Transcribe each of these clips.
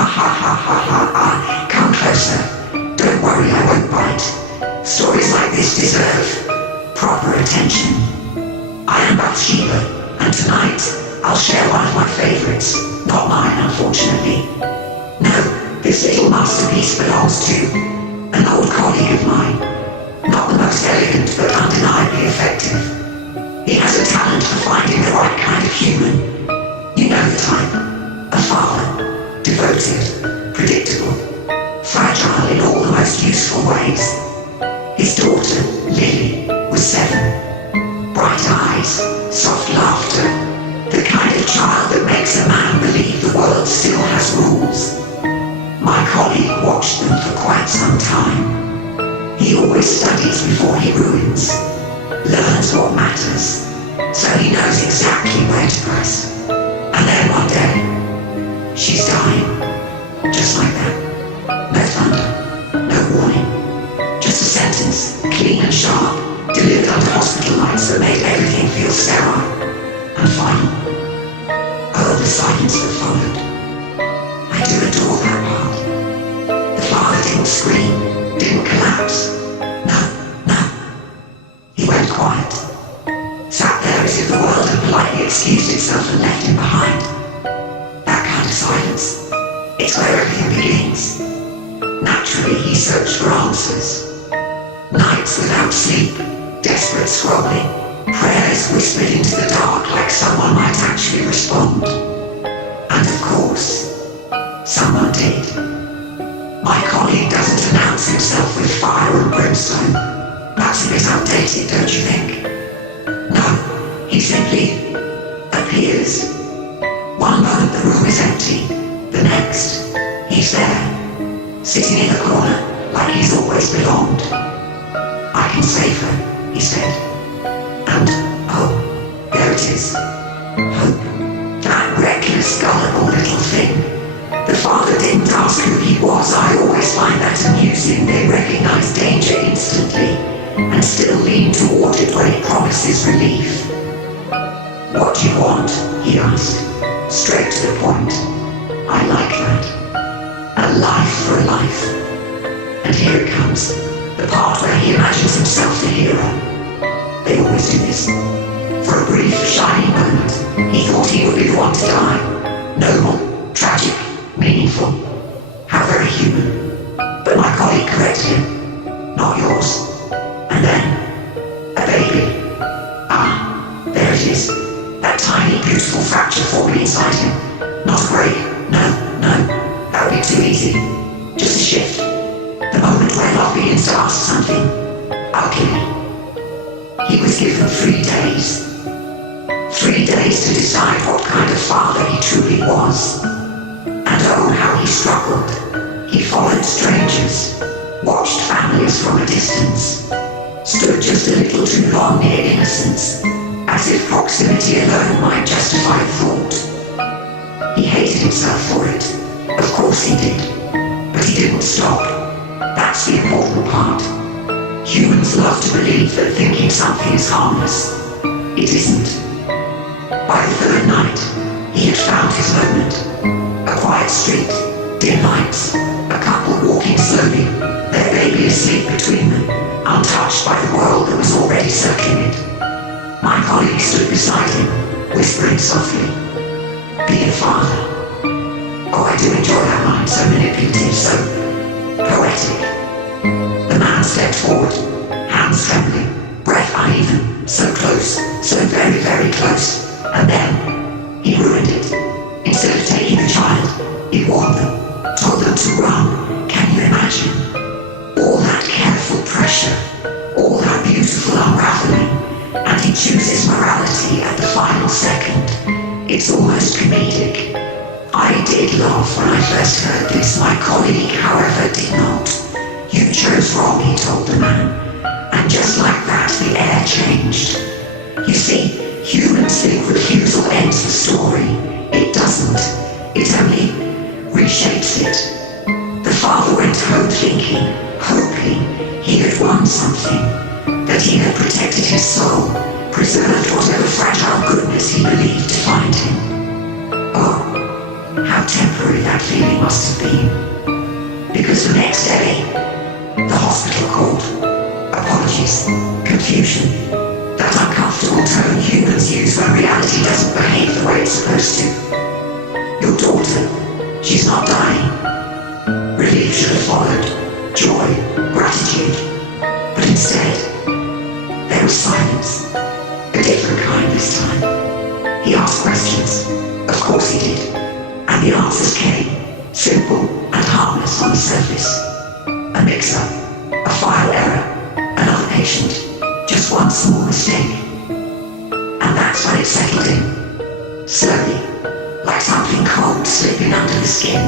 Ha ha ha ha ha ha. Come closer. Don't worry, I won't bite. Stories like this deserve proper attention. I am Bathsheba, and tonight I'll share one of my favorites. Not mine, unfortunately. No, this little masterpiece belongs to an old colleague of mine. Not the most elegant, but undeniably effective. He has a talent for finding the right kind of human. You know the type. A father. Devoted. Predictable. Fragile in all the most useful ways. His daughter, Lily, was 7. Bright eyes. Soft laughter. The kind of child that makes a man believe the world still has rules. My colleague watched them for quite some time. He always studies before he ruins. Learns what matters, so he knows exactly where to press. And then one day, she's dying. Just like that. No thunder, no warning. Just a sentence, clean and sharp, delivered under hospital lights that made everything feel sterile and final. Oh, the silence that followed. I do adore that part. The father didn't scream, didn't collapse. No. He went quiet. Sat there as if the world had politely excused itself and left him behind. That kind of silence. It's where everything begins. Naturally, he searched for answers. Nights without sleep, desperate scrolling, prayers whispered into the dark like someone might actually respond. And of course, someone did. My colleague doesn't announce himself with fire and brimstone. That's a bit outdated, don't you think? No, he simply appears. One moment the room is empty, the next, he's there, sitting in the corner like he's always belonged. I can save her, he said. And, oh, there it is. Hope. That reckless, gullible little thing. The father didn't ask who he was. I always find that amusing. They recognize danger instantly and still lean toward it when it promises relief. What do you want? He asked. Straight to the point. I like that. A life for a life. And here it comes. The part where he imagines himself the hero. They always do this. For a brief, shining moment, he thought he would be the one to die. Noble, tragic, meaningful. How very human. But my colleague corrected him. Not yours. And then, a baby. Ah, there it is. That tiny, beautiful fracture forming inside him. Not a break. No. That would be too easy. Just a shift. The moment where love begins to ask something. I'll kill him. He was given 3 days. 3 days to decide what kind of father he truly was. And oh, how he struggled. He followed strangers, watched families from a distance, stood just a little too long near innocence, as if proximity alone might justify the thought. He hated himself for it. Of course he did. But he didn't stop. That's the important part. Humans love to believe that thinking something is harmless. It isn't. By the 3rd night, he had found his moment. A quiet street, dim lights, a couple walking slowly, their baby asleep between them, untouched by the world that was already circling it. My colleague stood beside him, whispering softly, "Be a father." Oh, I do enjoy that line, so manipulative, so poetic. The man stepped forward, hands trembling, breath uneven, so close, so very, very close. And then, he ruined it. Instead of taking the child, he warned them, told them to run. Can you imagine? All that careful pressure, all that beautiful unraveling, and he chooses morality at the final second. It's almost comedic. I did laugh when I first heard this. My colleague, however, did not. You chose wrong, he told the man. And just like that, the air changed. You see, humans think refusal ends the story. It doesn't. It only reshapes it. The father went home thinking, hoping he had won something, that he had protected his soul, preserved whatever fragile goodness he believed to find him. Oh, how how temporary that feeling must have been. Because the next day, the hospital called. Apologies, confusion, that uncomfortable tone humans use when reality doesn't behave the way it's supposed to. Your daughter, she's not dying. Relief should have followed, joy, gratitude. But instead, there was silence, a different kind this time. He asked questions, of course he did, and the answers came, simple and harmless on the surface. A mix-up, a file error, another patient, just one small mistake. And that's when it settled in, slowly, like something cold slipping under the skin.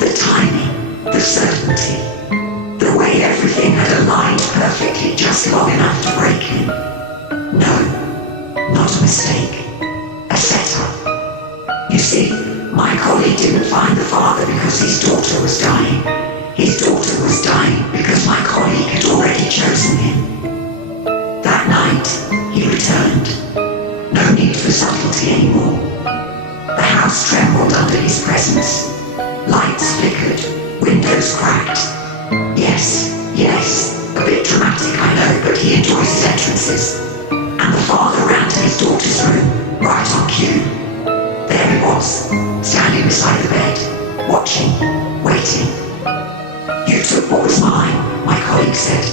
The timing, the certainty, the way everything had aligned perfectly just long enough to break in. No, not a mistake, a setup. You see, my colleague didn't find the father because his daughter was dying. His daughter was dying because my colleague had already chosen him. That night, he returned. No need for subtlety anymore. The house trembled under his presence. Lights flickered, windows cracked. Yes, a bit dramatic I know, but he enjoys his entrances. And the father ran to his daughter's room, right on cue. There he was, standing beside the bed, watching, waiting. You took what was mine, my colleague said.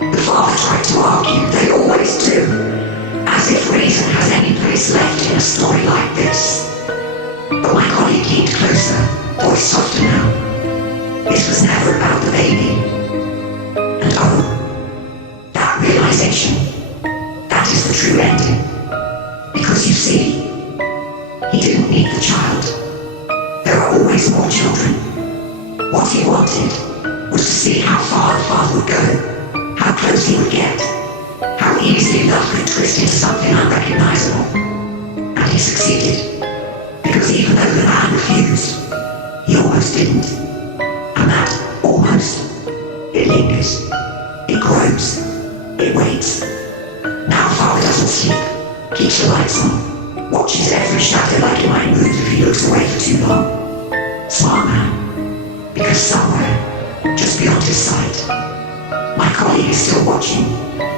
The father tried to argue, they always do, as if reason has any place left in a story like this. But my colleague leaned closer, voice softer now. This was never about the baby. And oh, that realization, that is the true ending. Because you see, he didn't need the child. There are always more children. What he wanted was to see how far the father would go, how close he would get, how easily love could twist into something unrecognizable. And he succeeded. Because even though the man refused, he almost didn't. And that almost, it lingers, it grows, it waits. Now father doesn't sleep, keeps the lights on, watches every shadow like it might move if he looks away for too long. Smart man, because somewhere, just beyond his sight, my colleague is still watching,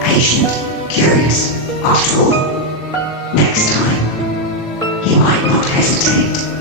patient, curious, after all. Next time, he might not hesitate.